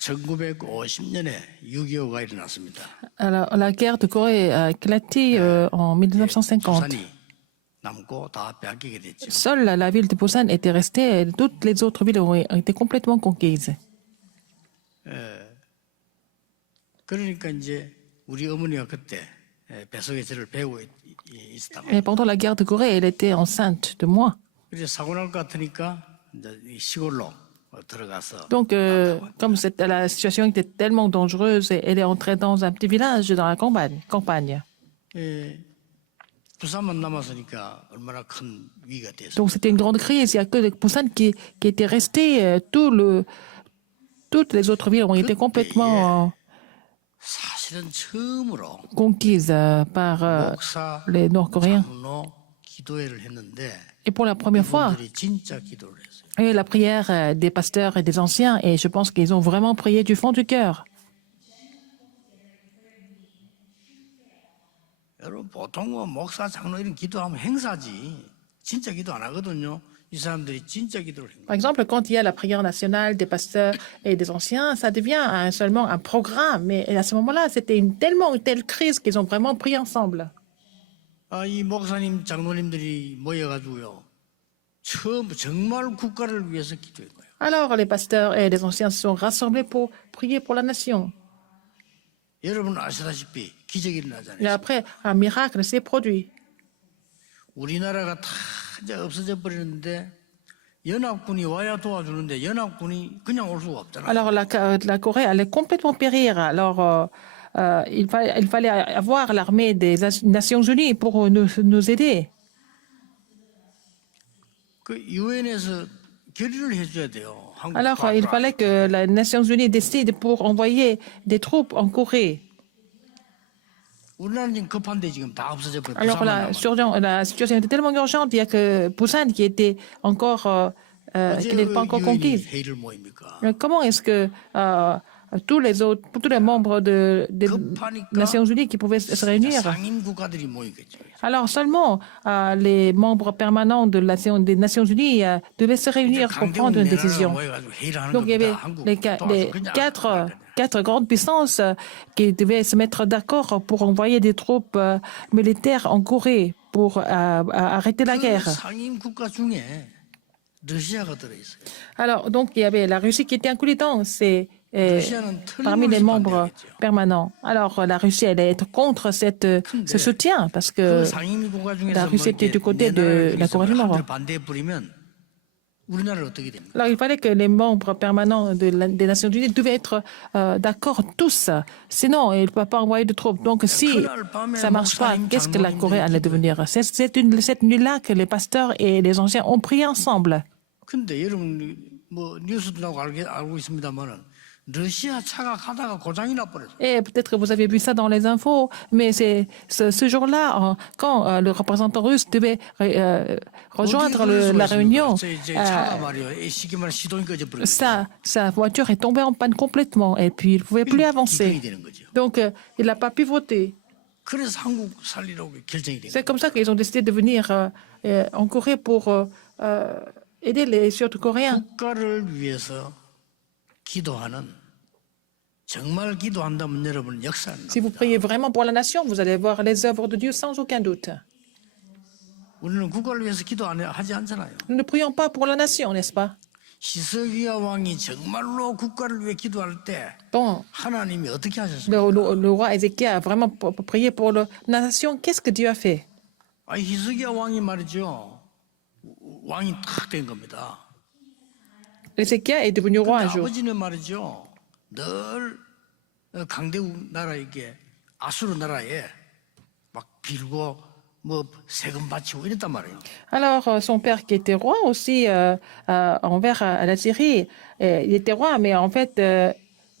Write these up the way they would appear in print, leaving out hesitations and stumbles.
1950년에 6.25가 일어났습니다. Alors, la guerre de Corée a éclaté en 1950. 부산이 남고 다 빼앗기게 됐죠. Seule la ville de Busan était restée, et toutes les autres villes ont été complètement conquises. 그러니까 이제 우리 어머니가 그때 뱃속에 저를 배우고 있었다고. Et pendant la guerre de Corée, elle était enceinte de moi. 그래서 사고 날 것 같으니까 이제 이 시골로 들어가서 Donc, comme la situation était tellement dangereuse, elle est entrée dans un petit village dans la campagne. 부산만 남았으니까 얼마나 큰 위기가 됐어요. Donc, c'était une grande crise. Il n'y a que Busan qui était resté. Toutes les autres villes ont été complètement 사실은 처음으로 conquises par 목사 les Nord-Coréens. 장로 기도회를 했는데 Et pour la première fois, 그들이 진짜 기도를 했어요. il y a eu la prière des pasteurs et des anciens, et je pense qu'ils ont vraiment prié du fond du cœur. 여러분 보통 뭐 목사 장로 이런 기도하면 행사지 진짜 기도 안 하거든요. 이 사람들이 진짜 기도를 한 거예요. Par exemple, quand il y a la prière nationale des pasteurs et des anciens, ça devient seulement un programme. Mais à ce moment-là, c'était une telle crise qu'ils ont vraiment prié ensemble. 이 목사님 장로님들이 모여가지고요. 처음 정말 국가를 위해서 기도한 거예요. Alors, les pasteurs et les anciens se sont rassemblés pour prier pour la nation. 여러분 아시다시피 기적이 Et 일어나잖아요. après, un miracle s'est produit. 우리나라가 다 이제 없어져 버리는데 연합군이 와야 도와주는데 연합군이 그냥 올 수가 없잖아요. Alors, la Corée allait complètement périr. Alors, il fallait avoir l'armée des Nations Unies pour nous aider. 그 유엔에서 결의를 해줘야 돼요. 한국 Alors, il fallait que les Nations Unies décident pour envoyer des troupes en Corée. 우리나라는 지금 급한데 지금 다 없어져 버려. Alors, la situation était tellement urgente, il n'y a que Busan qui était encore, qui n'est pas encore conquise. 회의를 모입니까? Comment est-ce que tous les membres des Nations Unies qui pouvaient se réunir? 상임 국가들이 모이겠죠. Alors, seulement les membres permanents des Nations Unies devaient se réunir pour prendre une décision. Donc, il y avait les quatre grandes puissances qui devaient se mettre d'accord pour envoyer des troupes militaires en Corée pour arrêter la guerre. 상임 국가 중에 러시아가 들어 있어요. Alors, donc, il y avait la Russie qui était inclue dedans, c'est parmi les membres permanents. Alors, la Russie allait être contre ce soutien parce que 상임 국가 la 중에서 Russie était du côté de la Corée du Nord. 반대에 뿌리면 우리나라는 어떻게 됩니까? Alors, il fallait que les membres permanents des Nations Unies devaient être d'accord tous. Sinon, il ne peut pas envoyer de troupes. Donc, si ça ne marche pas, qu'est-ce que la Corée allait devenir? C'est cette nuit-là que les pasteurs et les anciens ont prié ensemble. 근데 여러분 뭐 뉴스도 나오고 알고 있습니다만은 러시아 차가 가다가 고장이 나버렸어요. Et peut-être que vous avez vu ça dans les infos, mais c'est ce jour-là, quand le représentant russe devait rejoindre la réunion, 차가 말이요. 쉽게 말해 시동이 꺼져 버렸어요. sa voiture est tombée en panne complètement et puis il ne pouvait plus avancer. Donc, il n'a pas pu voter. 그래서 한국 살리라고 결정이 된 거예요. C'est comme ça qu'ils ont décidé de venir en Corée pour aider les Sud-Coréens. 국가를 위해서 기도하는 정말 기도한다면 여러분 역사한다. Si vous priez vraiment pour la nation, vous allez voir les œuvres de Dieu sans aucun doute. 우리는 국가를 위해서 하지 않잖아요. Nous ne prions pas pour la nation, n'est-ce pas? 히스기야 왕이 정말로 국가를 위해 기도할 때 Bon, 하나님이 어떻게 하셨습니까? le roi Ézéchiel a vraiment prié pour la nation. Qu'est-ce que Dieu a fait? 히스기야 왕이 말이죠. 왕이 탁 된 겁니다. Ézéchiel est devenu roi un jour. 아버지는 말이죠. 늘 강대국 나라에게 아수르 나라에 막 빌고 뭐 세금 바치고 이랬단 말이에요. Alors, son père qui était roi aussi envers la Syrie, il était roi, mais en fait,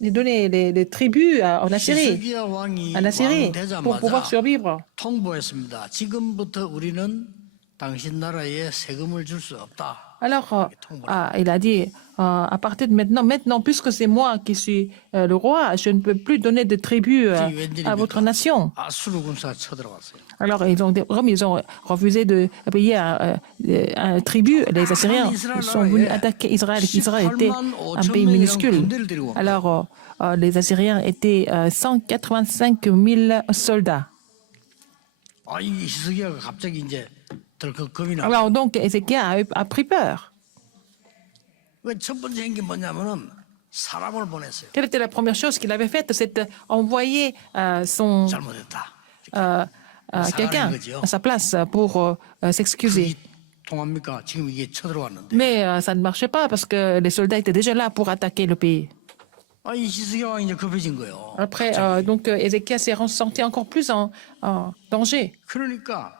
il donnait les tribus en Assyrie, 히스기야 왕이 à la Syrie, 왕 pour pouvoir 되자마자 survivre. 통보했습니다. 지금부터 우리는 당신 나라에 세금을 줄 수 없다. Alors, il a dit, à partir de maintenant, puisque c'est moi qui suis le roi, je ne peux plus donner de tribut à votre nation. 아수르 군사가 쳐들어갔어요. Alors, comme ils ont refusé de payer un tribut, les Assyriens sont venus attaquer Israël. Israël était un pays minuscule. Alors, les Assyriens étaient 185 000 soldats. 아, 이 히스기야가 갑자기 이제 덜컥 겁이 나. Alors, donc, Ézéchias a pris peur. 첫 번째 행기 뭐냐면은 사람을 보냈어요. Quelle était la première chose qu'il avait faite? C'est envoyer 잘못했다. quelqu'un à sa place pour s'excuser. 통합니까? 지금 이게 쳐들어왔는데. Mais ça ne marchait pas parce que les soldats étaient déjà là pour attaquer le pays. 아, 이 히스기야 왕이 이제 급해진 거예요. Après, donc Ézéchias s'est ressenti encore plus en danger. 그러니까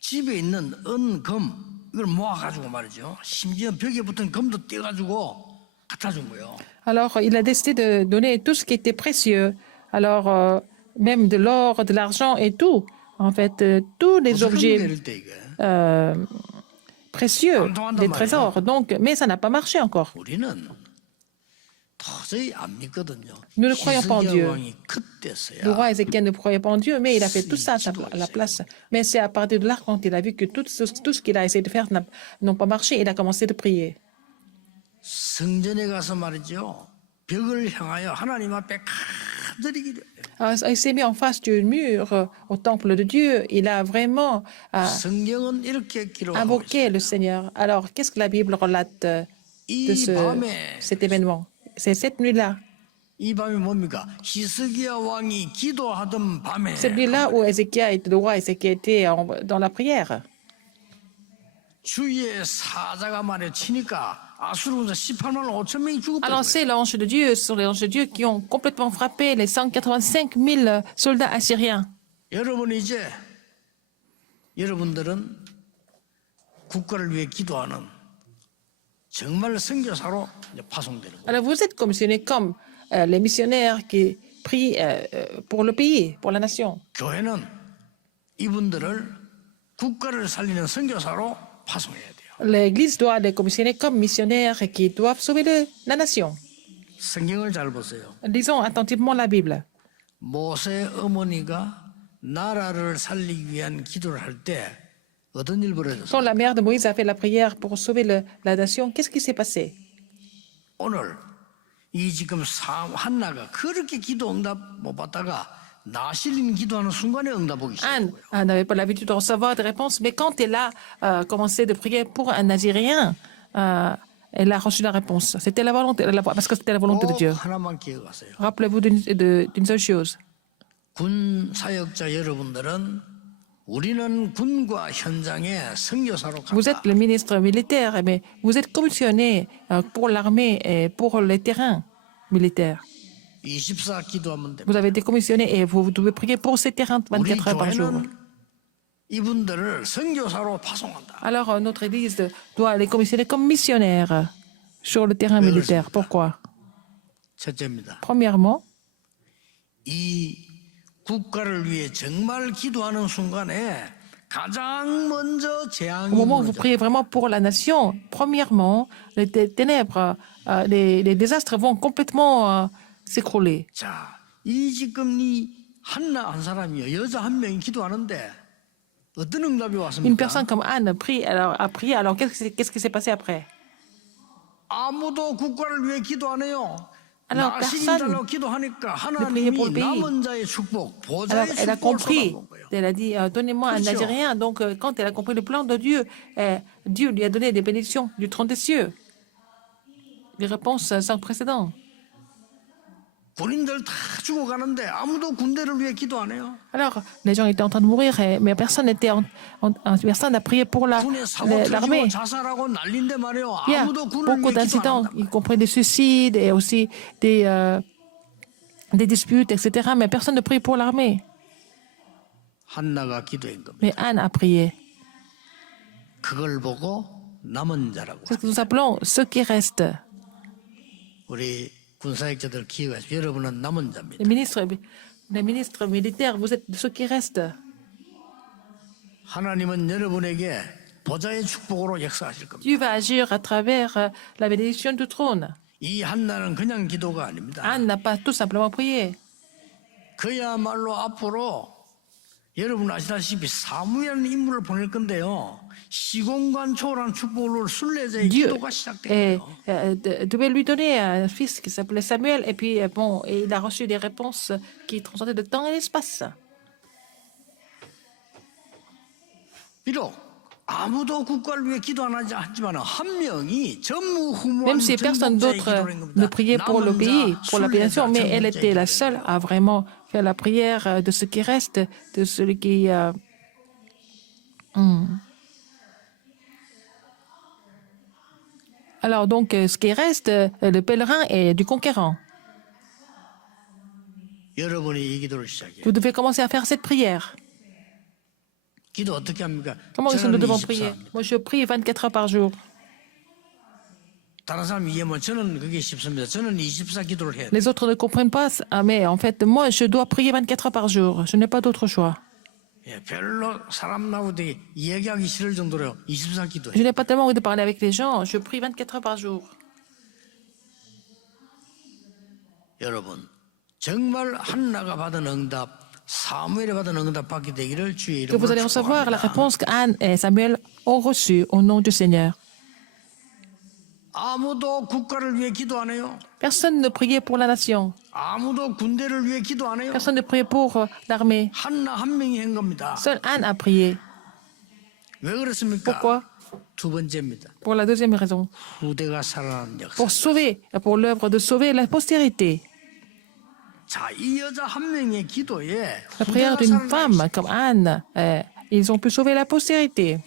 집에 있는 은, 금 이걸 모아가지고 말이죠. 심지어 벽에 붙은 금도 떼가지고 갖다 준 거예요. Alors, il a décidé de donner tout ce qui était précieux. Alors, même de l'or, de l'argent et tout. En fait, tous les objets précieux, des trésors. Donc, mais ça n'a pas marché encore. Nous ne croyons pas en Dieu. Le roi Ézéchiel ne croyait pas en Dieu, mais il a fait tout ça à la place. Mais c'est à partir de là, quand il a vu que tout ce qu'il a essayé de faire n'ont pas marché, il a commencé de prier. 성전에 가서 말이죠. 벽을 향하여 하나님 앞에 간절히 Il s'est mis en face du mur au temple de Dieu. Il a vraiment 성경은 이렇게 기록하고 invoqué le Seigneur. Alors, qu'est-ce que la Bible relate de cet événement? C'est cette nuit-là. 이 밤이 뭡니까? 히스기야 왕이 기도하던 밤에. Cette nuit-là où Ézéchias était le roi, Ézéchias était dans la prière. 주의 사자가 말에 치니까 아수르군사 18만 5천 명이 죽었다. Alors c'est l'ange de Dieu, ce sont les anges de Dieu qui ont complètement frappé les 185 000 soldats assyriens. 여러분 이제 여러분들은 국가를 위해 기도하는 정말 선교사로 이제 파송되는 거예요. Alors vous êtes commissionnés comme les missionnaires qui prient pour le pays, pour la nation. 교회는 이분들을 국가를 살리는 선교사로 파송해야 돼요. L'Église doit les commissionner comme missionnaires qui doivent sauver la nation. 성경을 잘 보세요. Lisons attentivement la Bible. 모세 어머니가 나라를 살리기 위한 기도를 할 때 어떤 일 벌어졌어요? Quand la mère de Moïse a fait la prière pour sauver la nation, qu'est-ce qui s'est passé? 오늘 이 지금 한나가 그렇게 기도 응답 못 받다가 나실린 기도하는 순간에 응답 보기 Anne 시작했고요. n'avait pas l'habitude de recevoir des réponses, mais quand elle a commencé de prier pour un Nazirien, elle a reçu la réponse. C'était la volonté, parce que c'était la volonté de Dieu. 꼭 하나만 기억하세요. Rappelez-vous d'une seule chose. 군 사역자 여러분들은 우리는 군과 현장에 선교사로 Vous êtes 간다. le ministre militaire, mais vous êtes commissionné pour l'armée et pour les terrains militaires. 24 기도하면 됩니다. Vous avez été commissionné et vous devez prier pour ces terrains 우리 24 heures par jour. 교회는 이분들을 선교사로 파송한다. Alors, notre Église doit les commissionner comme missionnaires sur le terrain militaire. Pourquoi? 첫째입니다. Premièrement, 이 국가를 위해 정말 기도하는 순간에 가장 먼저 재앙이 au moment où vous 무너져. priez vraiment pour la nation, premièrement, les ténèbres, les désastres vont complètement s'écrouler. 자, 이 지금 이 한나 한 사람이요, 여자 한 명이 기도하는데 어떤 응답이 Une 왔습니까? personne comme Anne a prié, alors qu'est-ce qui s'est passé après? 아무도 국가를 위해 기도 안 해요. Alors, 나시린 personne 달라고 기도하니까 ne priait pour le 하나님이 pays. 남은 자의 축복, Alors, 보좌의 elle a 축복을 compris. 쏟아부은 거예요. Elle a dit, donnez-moi un 그렇죠. Nazirien. Donc, quand elle a compris le plan de Dieu, Dieu lui a donné des bénédictions du trône des cieux. Des réponses sans précédent. 군인들 다 죽어가는데 아무도 군대를 위해 기도 안 해요. Alors, les gens étaient en train de mourir, mais personne n'a prié pour 군에 사고 l'armée. 터지고 자살하고 난리인데 말이에요. Il y a 아무도 군을 beaucoup 위해 기도 안 d'incidents, 한단 y 말이에요. compris des suicides et aussi des disputes, etc. Mais personne ne prie pour l'armée. 한나가 기도한 겁니다. Mais Anne a prié. 그걸 보고 남은 자라고. C'est ce que nous appelons ceux qui restent. 우리 군사역자들 기억하십시오. 여러분은 남은 자입니다. Les ministres militaires, vous êtes ceux qui restent. 하나님은 여러분에게 보좌의 축복으로 역사하실 겁니다. Dieu va agir à travers la bénédiction du trône. 이 한나는 그냥 기도가 아닙니다. Anne n'a pas tout simplement prié. 그야말로 앞으로 여러분 아시다시피 사무엘이라는 인물을 보낼 건데요. 시공간 초월한 축복을 순례자의 Dieu 기도가 시작돼요. devait lui donner un fils qui s'appelait Samuel, et puis bon, et il a reçu des réponses qui transcendaient le temps et l'espace. 비록 아무도 국가를 위해 기도 안 하지만 한 명이 전무후무한 Même si personne d'autre ne priait pour le pays, pour la nation, mais elle était la seule à vraiment faire la prière de ce qui reste, de celui qui... Alors donc, ce qui reste, le pèlerin est du conquérant. 여러분이 이 기도를 시작해요. Vous devez commencer à faire cette prière. 기도 어떻게 합니까? Comment est-ce que nous 저는 devons 24 prier? 합니다. Moi, je prie 24 heures par jour. 다른 사람이 이해하면 저는 그게 쉽습니다. 저는 24 기도를 해야 돼요. Les autres ne comprennent pas, mais en fait, moi, je dois prier 24 heures par jour. Je n'ai pas d'autre choix. 예, 별로 사람 나고 되게 이야기하기 싫을 정도로 24 Je 기도해요. n'ai pas tellement envie de parler avec les gens. Je prie 24 heures par jour. 여러분, 정말 한나가 받은 응답, 사무엘이 받은 응답 받게 되기를 주의 Que vous 이름으로 allez recevoir la 축복합니다. réponse qu'Anne et Samuel ont reçue au nom du Seigneur. 아무도 국가를 위해 기도 안 해요. Personne ne priait pour la nation. 아무도 군대를 위해 기도 안 해요. Personne ne priait pour l'armée. 한나 한 명이 한 겁니다. Seule Anne a prié. 왜 그렇습니까? Pourquoi? 두 번째입니다. Pour la deuxième raison. 후대가 살아나는 역사. Pour sauver, pour l'œuvre de sauver la postérité. 자, 이 여자 한 명의 기도에 La prière 후대가 d'une femme 살아나는 comme Anne, ils ont pu sauver la postérité.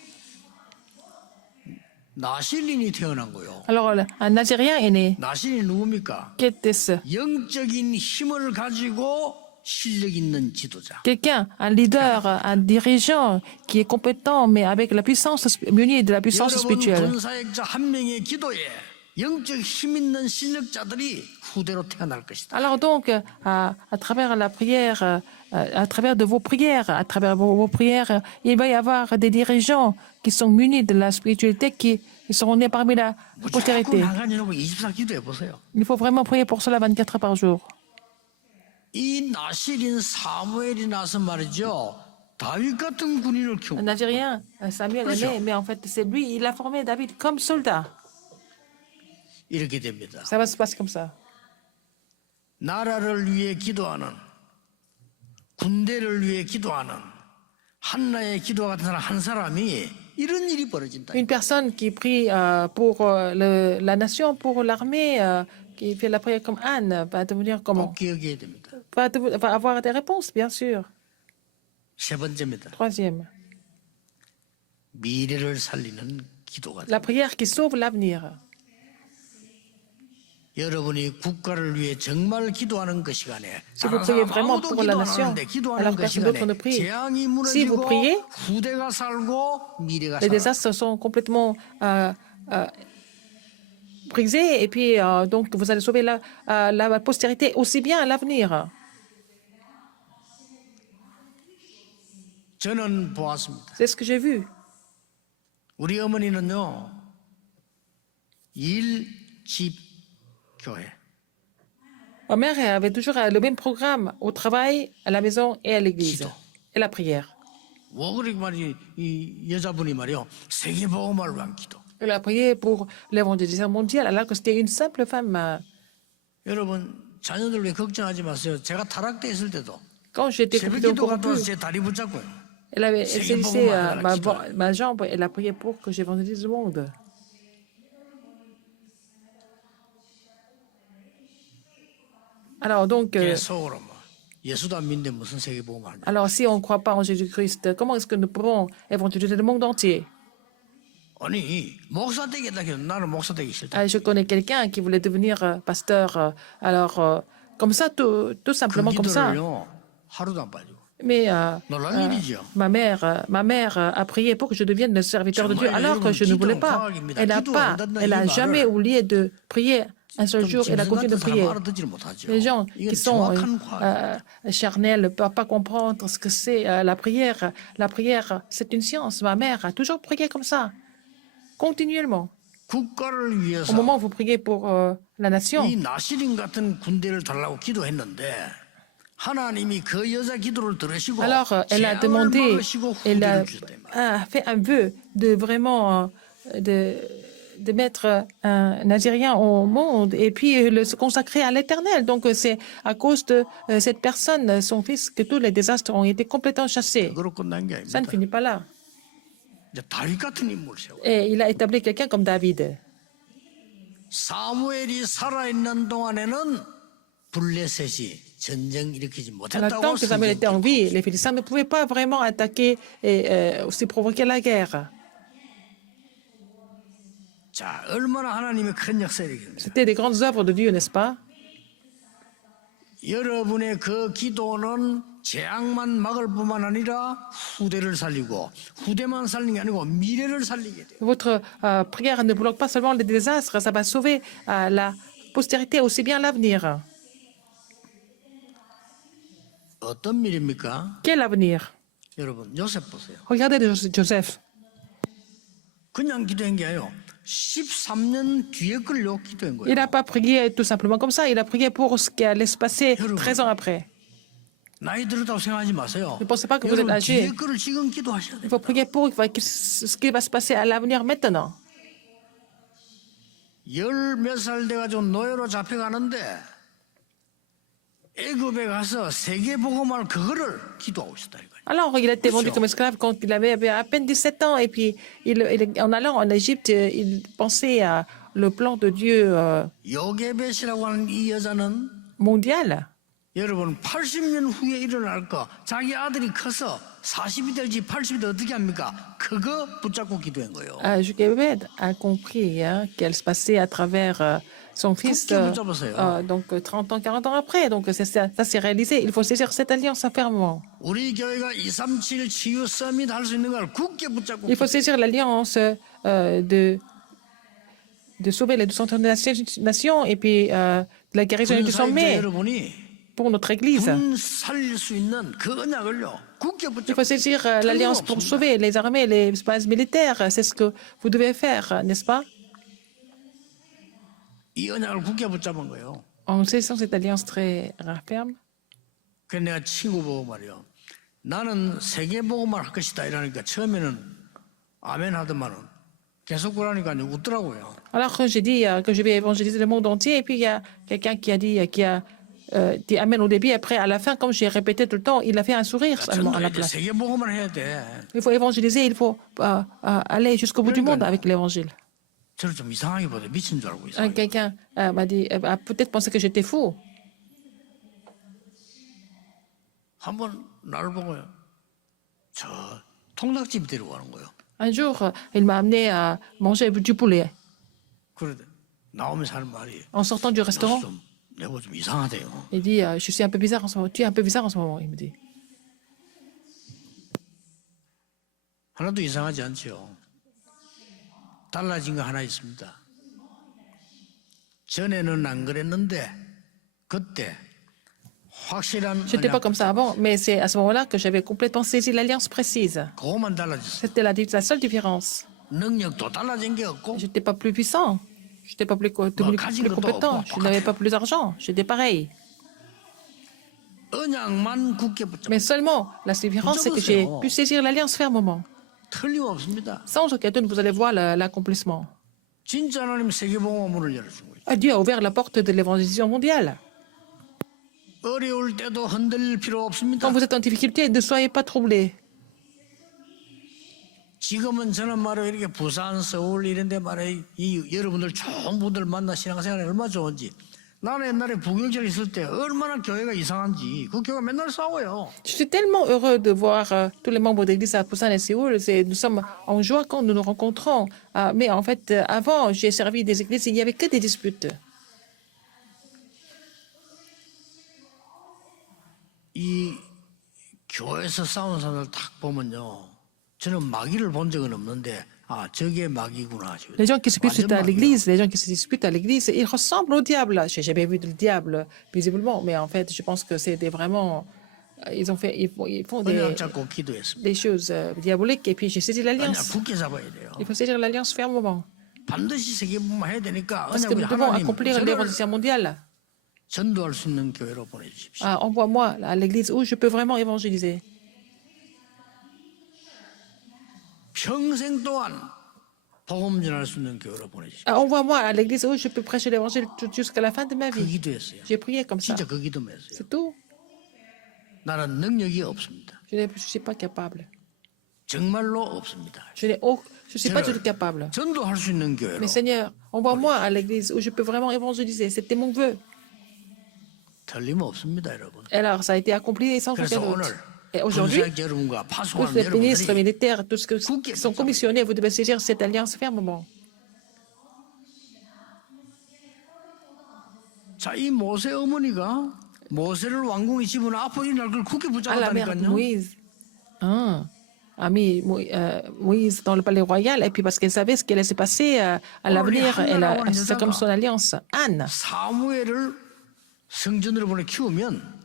나실린이 태어난 거요. Alors, un Nazérien est né. 나실이 누굽니까? Qui était-ce? 영적인 힘을 가지고 실력 있는 지도자. Quelqu'un, un leader, un dirigeant qui est compétent, mais avec la puissance, muni de la puissance 여러분 spirituelle. 군사역자 한 명의 기도에 영적 힘 있는 실력자들이 후대로 태어날 것이다. Alors donc, à travers la prière, à travers de vos prières, à travers vos prières, il va y avoir des dirigeants qui sont munis de la spiritualité, qui seront nés parmi la postérité. 나가지 놓고 24 기도해 보세요. Il faut vraiment prier pour cela 24 heures par jour. 이 나실인 사무엘이 나서 말이죠. 다윗 같은 군인을 Un 키우고 Nazérien, Samuel est né, mais en fait, c'est lui, il a formé David comme soldat. 이렇게 됩니다. Ça va se passer comme ça. 나라를 위해 기도하는 군대를 위해 기도하는 한나의 기도와 같은 사람 한 사람이 이런 일이 벌어진다. Une personne qui prie pour la nation, pour l'armée, qui fait la prière comme Anne, va devenir comment? 꼭 기억해야 됩니다. Va avoir des réponses, bien sûr. 세 번째입니다. Troisième, 미래를 살리는 기도가 la prière qui sauve l'avenir. 여러분이 국가를 위해 정말 기도하는 그 시간에 Si vous 다른 priez 사람 vraiment 아무도 pour la 기도 안 nation, 하는데 기도하는 alors 그 personne d'autre ne 시간에 prie. 재앙이 Si vous 무너지고 priez, 후대가 살고 미래가 Les 살아. désastres sont complètement brisés, et puis donc vous allez sauver la postérité aussi bien à l'avenir. 저는 보았습니다. C'est ce que j'ai vu. 우리 어머니는요. 일, 집, 교회. Ma mère avait toujours le même programme au travail, à la maison et à l'église. Kido. Et la prière. 뭐 그렇게 말이 이 여자분이 말이요. 세계 복음을 위한 기도. Elle a prié pour l'évangélisation mondiale alors que c'était une simple femme. 여러분 자녀들 왜 걱정하지 마세요. 제가 타락돼 있을 때도 Quand j'étais 새벽 complètement 기도 갔다 와서 corrompue, 제 다리 붙잡고요. elle C'est saisissait bon, voilà, ma jambe, elle a prié pour que j'évangélise le monde. Alors donc, 제 속으로 뭐 예수도 안 믿는데 무슨 세계 복음을 하냐. alors si on ne croit pas en Jésus-Christ, comment est-ce que nous pourrons évangéliser le monde entier? 아니 목사 되겠다 해도 나는 목사 되기 싫다. Je connais quelqu'un qui voulait devenir pasteur. Alors, comme ça, tout 그 simplement comme ça. 기도를요 하루도 안 빠지고. Mais 놀랄 일이죠. ma mère a prié pour que je devienne le serviteur de Dieu, alors que je ne voulais pas. Elle n'a jamais oublié de prier un seul jour, il a continué de prier. Les gens qui sont charnels ne peuvent pas comprendre ce que c'est la prière. La prière, c'est une science. Ma mère a toujours prié comme ça, continuellement. 국가를 Au 위해서 moment où vous priez pour la nation, 이 나시린 같은 군대를 달라고 기도했는데 하나님이 그 여자 기도를 들으시고 alors elle a 재앙을 demandé, 막으시고 elle 후대를 주셨단 말이에요. a fait un vœu de vraiment de mettre un Nazirien au monde et puis se consacrer à l'éternel. Donc c'est à cause de cette personne, son fils, que tous les désastres ont été complètement chassés. 그로 끝난 게 Ça ne 아닙니다. finit pas là. 이제 다윗 같은 인물을 세워요. Et il a établi quelqu'un comme David. 사무엘이 살아있는 동안에는 블레셋이 전쟁 일으키지 Alors, 못했다고 tant que Samuel était en 성경이 vie, les Philistins ne pouvaient pas vraiment attaquer et aussi provoquer la guerre. 자, 얼마나 하나님의 큰 역사를 일으킵니다. C'était des grandes œuvres de Dieu, n'est-ce pas? 여러분의 그 기도는 재앙만 막을 뿐만 아니라 후대를 살리고 후대만 살리는 게 아니고 미래를 살리게 돼요. Votre prière ne bloque pas seulement les désastres, ça va sauver la postérité, aussi bien l'avenir. 어떤 미래입니까? Quel avenir? 여러분 요셉 보세요. Regardez Joseph. 그냥 기도한 게 아니에요. 13년 뒤에 걸로 기도한 Il 거예요. n'a pas prié tout simplement comme ça, il a prié pour ce qui allait se passer 13 ans après. 나이 들었다고 생각하지 마세요. Ne pensez pas que vous êtes 여러분 âgé. 뒤에 거를 지금 기도하셔야 Il 돼요. faut prier pour ce qui va se passer à l'avenir maintenant. 열 몇 살 돼가지고 노예로 잡혀가는데 애굽에 가서 세계 복음을 그거를 기도하고 있었다 이거예요. Alors, il a été vendu comme esclave quand il avait à peine 17 ans. Et puis, en allant en Égypte, il pensait à le plan de Dieu 요게벳이라고 하는 이 여자는 mondial. 여러분 80년 후에 일어날 거 자기 아들이 커서 40이 될지 80이 될지 어떻게 합니까? 그거 붙잡고 기도한 거예요. Jochebed a compris qu'elle se passait à travers son fils, donc 30 ans, 40 ans après. Donc ça s'est réalisé. Il faut saisir cette alliance fermement. 우리 교회가 237 치유 서밋 할 수 있는 걸 굳게 붙잡고 Il faut saisir l'alliance de sauver les 239 nations et puis de la guérison du sommet 여러분이 pour notre Église. 군 살릴 수 있는 그 언약을요 굳게 Il 붙잡고 faut saisir l'alliance pour sauver les armées, les bases militaires. C'est ce que vous devez faire, n'est-ce pas? 이 언약을 굳게 붙잡은 거예요. En saisissant cette alliance très ferme, 그래서 내가 친구 보고 말이요. 나는 세계 복음을 할 것이다 이러니까 처음에는 아멘 하더만은 계속 그러니까 웃더라고요. alors que j'ai dit que je vais évangéliser le monde entier, et puis il y a quelqu'un qui a dit Amen au début, après à la fin, comme j'ai répété tout le temps, il a fait un sourire seulement à la place. 세계 복음을 해야 돼. Il faut évangéliser, il faut aller jusqu'au bout du monde avec l'évangile. 저를 좀 이상하게 보대 미친 줄 알고 있어요. Quelqu'un m'a dit, a peut-être pensé que j'étais fou. 한번 나를 보고요. 저 통닭집 데리고 가는 거예요. Un jour, il m'a amené à manger du poulet. 그래 나오면서 하는 말이 En sortant du restaurant, 좀 내가 좀 이상하대요. il dit, je suis un peu bizarre en ce moment. Tu es un peu bizarre en ce moment, il me dit. 하나도 이상하지 않죠. 달라진 거 하나 있습니다. 전에는 안 그랬는데 그때 확실한 Je n'étais pas comme ça avant, mais c'est à ce moment-là que j'avais complètement saisi l'alliance précise. 그것만 달라졌어요. C'était la seule différence. 능력도 달라진 게 없고 Je n'étais pas plus puissant. Je n'étais pas plus compétent. Je n'avais pas plus d'argent. J'étais pareil. 언약만 굳게 붙잡고 Mais seulement, la différence, c'est que j'ai pu saisir l'alliance fermement. 틀림없습니다. Sans aucun doute, vous allez voir l'accomplissement. 진짜 하나님 세계복음 문을 열어준 거예요. Dieu a ouvert la porte de l'évangélisation mondiale. 어려울 때도 흔들릴 필요 없습니다. Quand vous êtes en difficulté, ne soyez pas troublés. 지금은 저는 말이에요 이렇게 부산, 서울 이런 데 말이에요 이 여러분들 좋은 분들 만나 신앙생활이 얼마나 좋은지 나는 옛날에 부경절 있을 때 얼마나 교회가 이상한지 그 교회가 맨날 싸워요. Je suis tellement heureux de voir tous les membres d'église à Busan et Séoul. Nous sommes en joie quand nous nous rencontrons. Mais en fait, avant, j'ai servi des églises et il n'y avait que des disputes. 이 교회에서 싸우는 사람들 딱 보면요. 저는 마귀를 본 적은 없는데 아, 저게 마귀구나. Les gens qui se disputent 완전 à 마귀야. l'église, les gens qui se disputent à l'église, ils ressemblent au diable. Je n'ai jamais vu le diable visiblement, mais en fait, je pense que c'est vraiment. Ils font 언약 잡고 기도했습니다. des choses diaboliques. Et puis, j'ai saisi 언약 l'alliance. 굳게 잡아야 돼요. Il faut saisir l'alliance fermement. 반드시 세계분만 해야 되니까 Parce que nous 언약을 devons 하나님 accomplir 저를 l'évangile mondial. 전도할 수 있는 교회로 보내주십시오. Envoie-moi à l'église où je peux vraiment évangéliser. 평생 동안 복음 전할 수 있는 교회로 보내주십시오. Envoie-moi à l'église où je peux prêcher l'évangile jusqu'à la fin de ma 그 vie. 기도했어요. J'ai prié comme ça. 진짜 그 기도만 했어요. C'est tout. 나는 능력이 없습니다. Je ne suis pas capable. 정말로 없습니다. Je ne suis pas du tout capable. 전도할 수 있는 교회로. Mais Seigneur, envoie-moi à l'église où je peux vraiment évangéliser. C'était mon vœu. 틀림없습니다, 여러분. Alors, ça a été accompli sans 그래서 aucun 오늘 doute. Et aujourd'hui, 군사력 여러분과 tous 파송하는 les ministres 여러분들이 militaires, tous ceux qui sont commissionnés, vous devez saisir cette alliance fermement. 자, 이 모세 어머니가 모세를 왕궁에 집어넣어 앞으로 일어날 걸 굳게 À la mère de 붙잡았다니까요. Moïse. A mis Moïse dans le palais royal, et puis parce qu'elle savait ce qui allait se passer à l'avenir, c'est comme son alliance. Anne. 사무엘을 성전으로 보내 키우면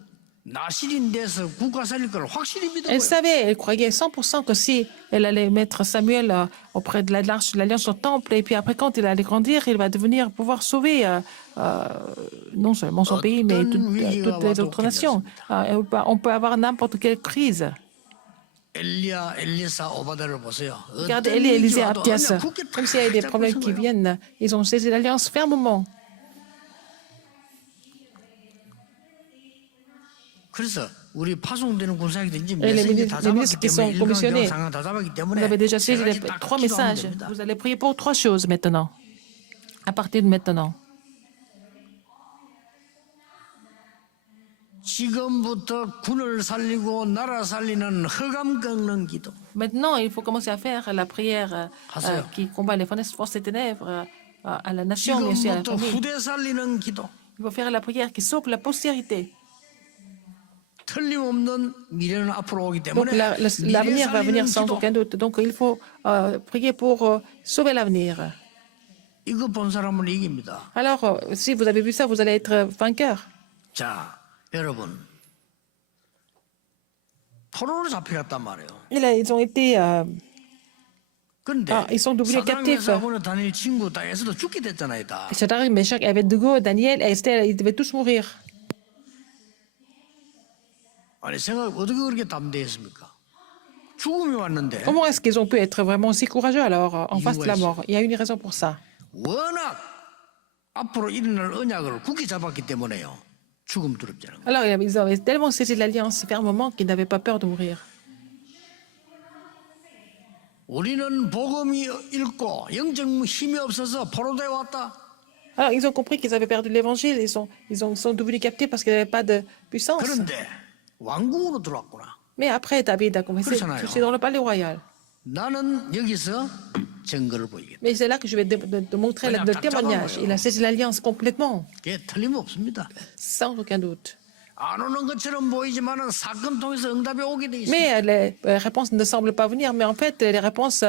나실인 돼서 국가 살릴 걸 확실히 믿어요. Elle savait, elle croyait 100% que si elle allait mettre Samuel auprès de l'alliance au temple, et puis après, quand il allait grandir, il va devenir pouvoir sauver non seulement son pays, mais toutes les autres nations. On peut avoir n'importe quelle crise. 엘리야, 엘리사, 오바다를 보세요. Regardez Élie, Élisée, Abdias, comme s'il y avait des problèmes qui viennent, ils ont saisi l'alliance fermement. 그래서 우리 파송되는 군사들이 이제 Et les 메시지 다 ministres 잡았기 qui sont 때문에 commissionnés, 일강 상황 다 잡았기 vous 때문에 avez déjà 세 saisi 가지 les 딱 3 기도하면 messages. 됩니다. Vous allez prier pour 3 choses maintenant, à partir de maintenant. 지금부터 군을 살리고 나라 살리는 허감 꺾는 기도. Maintenant, il faut commencer à faire la prière 하세요. qui combat les forces des ténèbres à la nation, mais aussi à la 지금부터 famille. 후대 살리는 기도. Il faut faire la prière qui sauve la postérité. 틀림없는 미래는 앞으로 오기 Donc 때문에 미래 l'avenir va venir 살리는 sans 기도. aucun doute. Donc il faut prier pour sauver l'avenir. 이거 본 사람은 이깁니다. Alors, si vous avez vu ça, vous allez être vainqueur. 자, 여러분. 포로로 잡혀갔단 말이에요. Et là, ils ont été 그런데 ils sont devenus captifs. 사드락메사고는 다니엘 친구 다 에서도 죽게 됐잖아요, 다. Shadrach, Meshach, Abednego, Daniel et Esther, ils devaient tous mourir. 아니 생각 어떻게 그렇게 담대했습니까? 죽음이 왔는데 Comment est-ce qu'ils ont pu être vraiment aussi courageux alors en face de la mort? Il y a une raison pour ça. 워낙 앞으로 일어날 언약을 굳게 잡았기 때문에요. 죽음 두렵지 않은 거예요. Alors, ils avaient tellement saisi l'alliance fermement qu'ils n'avaient pas peur de mourir. 우리는 복음이 잃고 영적 힘이 없어서 포로되어 왔다. Alors, ils ont compris qu'ils avaient perdu l'évangile, ils sont devenus captifs parce qu'ils n'avaient pas de puissance. 그런데 왕궁으로 들어왔구나. Mais après, David a commencé 그렇잖아요. toucher dans le palais royal. 나는 여기서 증거를 보이겠다. Mais c'est là que je vais de montrer le témoignage. Il a saisi l'alliance complètement, 그게 틀림없습니다. sans aucun doute. 안 오는 것처럼 보이지만은 사건 통해서 응답이 오게 돼 있어요. Mais les réponses ne semblent pas venir, mais en fait, les réponses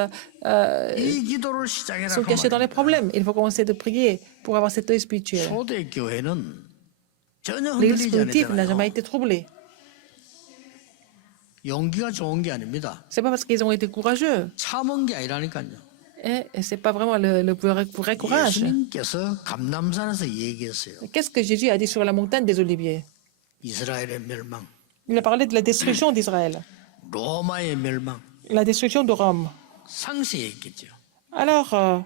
이 기도를 시작해라. sont cachées dans les problèmes. Il faut commencer de prier pour avoir cet œil spirituel. 초대 교회는 전혀 L'église 흔들리지 primitive n'a jamais 않았잖아요. été troublée. 용기가 좋은 게 아닙니다. C'est pas parce qu'ils ont été courageux. 참은 게 아니라니까요. Et c'est pas vraiment le vrai courage. 예수님께서 감남산에서 얘기했어요. Qu'est-ce que Jésus a dit sur la montagne des Oliviers? 이스라엘의 멸망, Il a parlé de la destruction d'Israël, 로마의 멸망, la destruction de Rome. 상세했겠죠. Alors,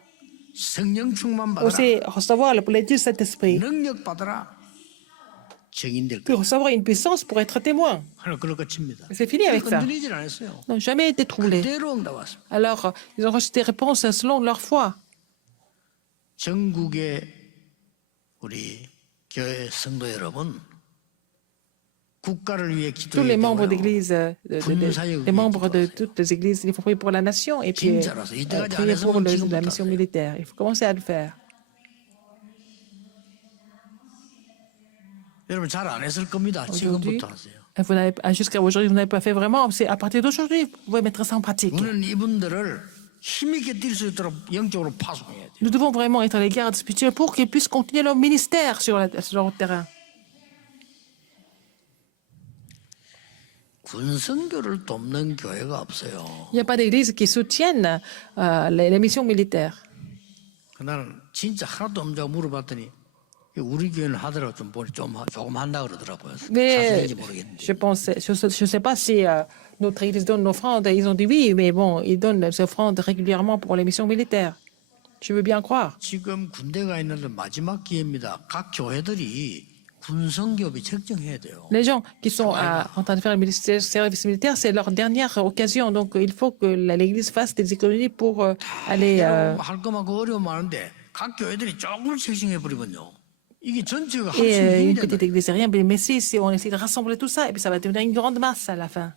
성령 충만 받아라, aussi recevoir le plein du Saint-Esprit, 능력 받아라, 증인될 puis 거. recevoir une puissance pour être témoin. 하나 그럴 것입니다. C'est fini avec ça. 흔들리질 않았어요. N'ont jamais été troublés. 그대로 응답 왔습니다. Alors, ils ont reçu des réponses selon leur foi. 전국의 우리 교회 성도 여러분, 국가를 위해 Tous les membres 기도해야 d'église, les membres de toutes les églises, il faut prier pour la nation et puis prier pour la mission militaire. Il faut commencer à le faire. 여러분 잘 안 했을 겁니다. Aujourd'hui, 지금부터 하세요. jusqu'à aujourd'hui, vous n'avez pas fait vraiment. C'est à partir d'aujourd'hui, vous pouvez mettre ça en pratique. 우리는 이분들을 힘있게 뛸 수 있도록 영적으로 파송해야 돼요. Nous devons vraiment être les gardes spirituels pour qu'ils puissent continuer leur ministère sur le terrain. 군성교를 돕는 교회가 없어요. Il n'y a pas d'église qui soutienne les missions militaires. 나는 진짜 하나도 없냐고 물어봤더니 우리 교회는 하더라고 조금 한다 그러더라고요. Mais 사실인지 모르겠는데. je sais pas si notre église donne l'offrande. Ils ont dit oui, mais bon, ils donnent les offrandes régulièrement pour les missions militaires. Je veux bien croire. 지금 군대가 있는데 마지막 기회입니다. 각 교회들이 군성교비 책정해야 돼요. Les gens qui sont en train de faire le service militaire, c'est leur dernière occasion. Donc, il faut que l'église fasse des économies pour aller. 할 거만큼 어려움 많은데 각 교회들이 조금을 책정해 버리면요. 이게 전체가 Et 합치면 힘이 une 된다. petite église, c'est rien. Mais si on essaie de rassembler tout ça, et puis ça va devenir une grande masse à la fin.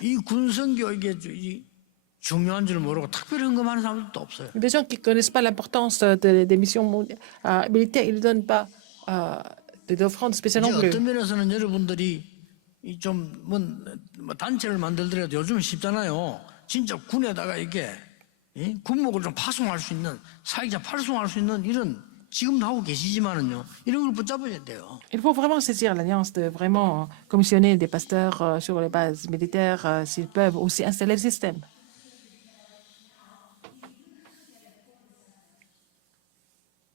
이 군성교육에 중요한 줄 모르고 특별히 언급하는 사람들도 없어요. Des gens qui ne connaissent pas l'importance des missions militaires, ils ne donnent pas d'offrandes spéciales 이제 non plus. 어떤 면에서는 여러분들이 좀뭐 단체를 만들더라도 요즘 쉽잖아요. 진짜 군에다가 이게 군목을 좀 파송할 수 있는 사역자 파송할 수 있는 이런 지금도 하고 계시지만은요. 이런 걸 붙잡아야 돼요. Il faut vraiment saisir l'alliance de vraiment commissionner des pasteurs sur les bases militaires s'ils peuvent aussi installer le système.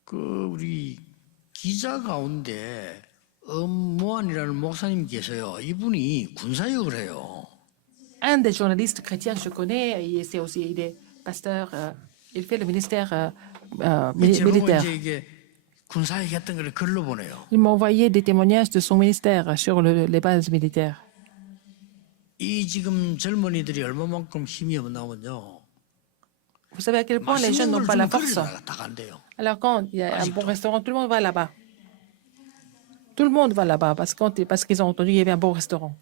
그 우리 기자 가운데 엄모한이라는 목사님 계세요. 이분이 군사역을 해요. Un des journalistes chrétiens que je connais, il est pasteur, il fait le ministère militaire. 이제 이게 군사역 했던 걸 글로 보내요. Il m'a envoyé des témoignages de son ministère sur les bases militaires. 이 지금 젊은이들이 얼마만큼 힘이 없나면요. Vous savez à quel point les jeunes n'ont pas la force. 다 간대요. Alors quand il y a un bon restaurant, tout le monde va là-bas. Tout le monde va là-bas parce qu'ils ont entendu qu'il y avait un bon restaurant.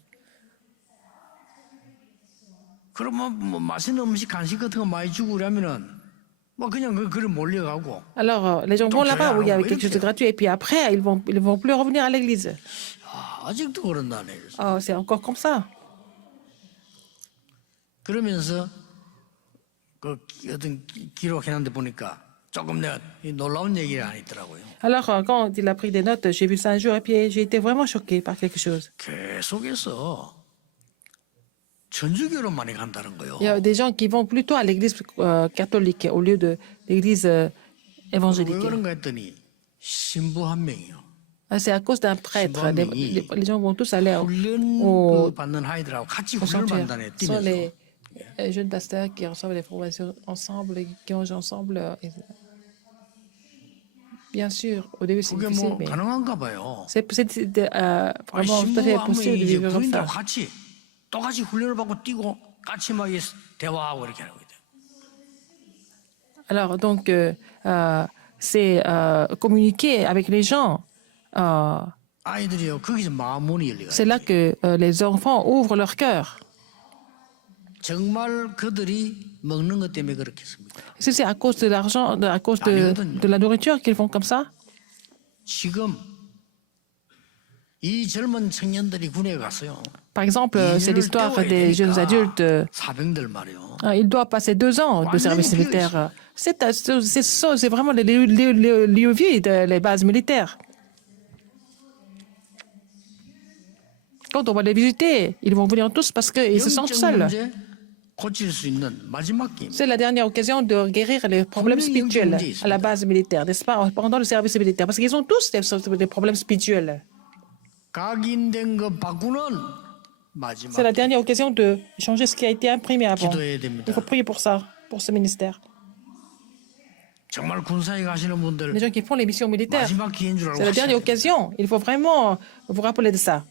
그러면 뭐 맛있는 음식 간식 같은 거 많이 주고 그러면은 뭐 그냥 그를 몰려가고. Alors les gens vont là-bas où il y avait quelque chose de gratuit et puis après ils vont plus revenir à l'église. 아직도 그런다네. Oh, c'est encore comme ça. 그러면서 그 어떤 기록해놨는데 보니까 조금 내가 놀라운 얘기를 안 했더라고요. Alors quand il a pris des notes, j'ai vu ça un jour et puis j'ai été vraiment choqué par quelque chose. 계속해서 천주교로 많이 간다는 거요. Il y a des gens qui vont plutôt à l'église catholique au lieu de l'église 왜 évangélique. 그런가 했더니 신부 한 명이요. C'est à cause d'un prêtre. Les gens vont tous aller 훈련 au 받는 아이들하고 같이 au 훈련을 sanctuaire. 받다네 Ce sont 뛰면서. les jeunes pasteurs qui reçoivent les formations ensemble, qui mangent ensemble. Bien sûr, au début c'est 그게 difficile, 뭐 mais 가능한가 봐요. c'est vraiment tout à 신부 fait 한 possible 명이 de 이제 vivre comme ça. 부인들하고 같이 똑같이 훈련을 받고 뛰고 같이 막 대화하고 이렇게 하는 거죠. Alors donc c'est communiquer avec les gens. 아이들이요 거기서 마음문이 열리가. C'est là que les enfants ouvrent leur cœur. 정말 그들이 먹는 것 때문에 그렇겠습니까? Est-ce que c'est à cause de l'argent, à cause de la nourriture qu'ils font comme ça? 지금 이 젊은 청년들이 군에 갔어요. Par exemple, c'est l'histoire des jeunes adultes. 사병들 말이요. Il doit passer 2 ans de service militaire. C'est vraiment les lieux vides, les bases militaires. Quand on va les visiter, ils vont venir tous parce qu'ils se sentent seuls. 문제 고칠 수 있는 마지막 기회. C'est la dernière occasion de guérir les problèmes spirituels à la base militaire, n'est-ce pas, pendant le service militaire. Parce qu'ils ont tous des problèmes spirituels. 각인된 거 바꾸는 마지막. C'est la dernière occasion de changer ce qui a été imprimé avant. 기도해야 됩니다. Il faut prier pour ça, pour ce ministère. 정말 군사에 가시는 분들 Les gens qui font les missions militaires, 마지막 기회인 줄 c'est 알고 la dernière 하셔야 돼요. occasion. Il faut vraiment vous rappeler de ça.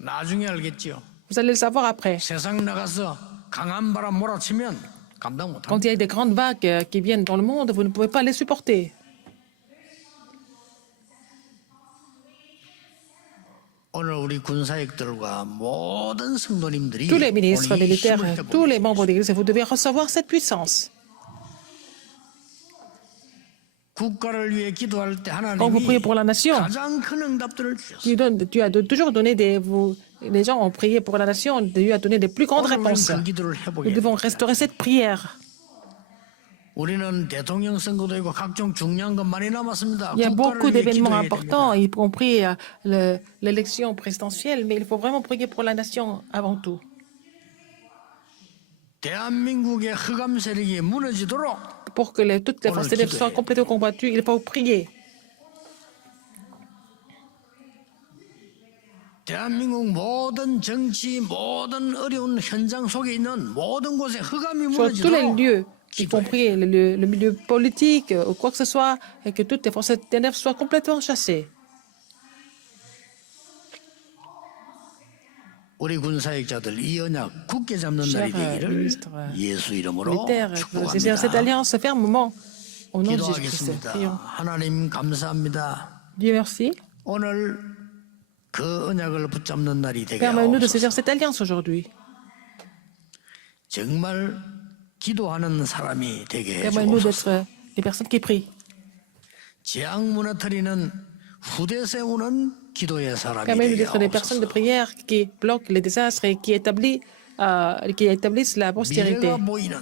나중에 알겠지요. Vous allez le savoir après. 세상 나가서 강한 바람 몰아치면 감당 못 Quand 합니다. il y a des grandes vagues qui viennent dans le monde, vous ne pouvez pas les supporter. 오늘 우리 군사역들과 모든 성도님들이 Tous les ministres 오늘 이 militaires, 힘을 회복해야 tous les 돼요. membres de l'Église, vous devez recevoir cette puissance. 국가를 위해 기도할 때 Quand vous 하나님이 priez pour la nation, 가장 큰 응답들을 주셨어요. Tu as toujours donné les gens ont prié pour la nation, Dieu a donné les plus grandes 오늘 우리는 réponses. 그 기도를 Nous 해보게 devons 됩니다. restaurer cette prière. 우리는 대통령 선거도 있고 각종 중요한 것 많이 남았습니다. Il y a beaucoup 국가를 위해 d'événements 기도해야 importants, 됩니다. y compris l'élection présidentielle, mais il faut vraiment prier pour la nation avant tout. 대한민국의 흑암 세력이 무너지도록 Pour que toutes les forces célèbres soient complètement combattues, il faut prier. 대한민국 모든 정치, 모든 어려운 현장 속에 있는 모든 곳에 흑암이 Sur tous les 무너지도록 lieux, y compris le milieu politique ou quoi que ce soit, et que toutes les forces ténèbres soient complètement chassées. 우리 군사역자들 이 언약 굳게 잡는 날이 되기를 ministre, 예수 이름으로 Militaires, 축복합니다. c'est cette alliance fermement au nom de Jésus-Christ. 기도하겠습니다. Prions. 하나님 감사합니다. Dieu merci. 오늘 그 언약을 붙잡는 날이 되게 Permets-nous de 하옵소서. saisir cette alliance aujourd'hui. 정말 기도하는 사람이 되게 Permets-nous 해주옵소서. d'être les personnes qui prient. 재앙 무너뜨리는 후대 세우는 기도의 사람이 Permets-nous 되게 d'être des personnes de 하옵소서. prière qui bloquent les désastres et qui établissent la postérité. 미래가 보이는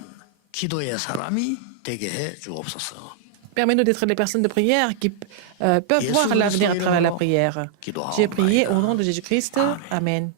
기도의 사람이 되게 해 주옵소서. Permets-nous d'être les personnes de prière qui peuvent voir l'avenir à travers la prière. J'ai prié au nom de Jésus-Christ. Amen.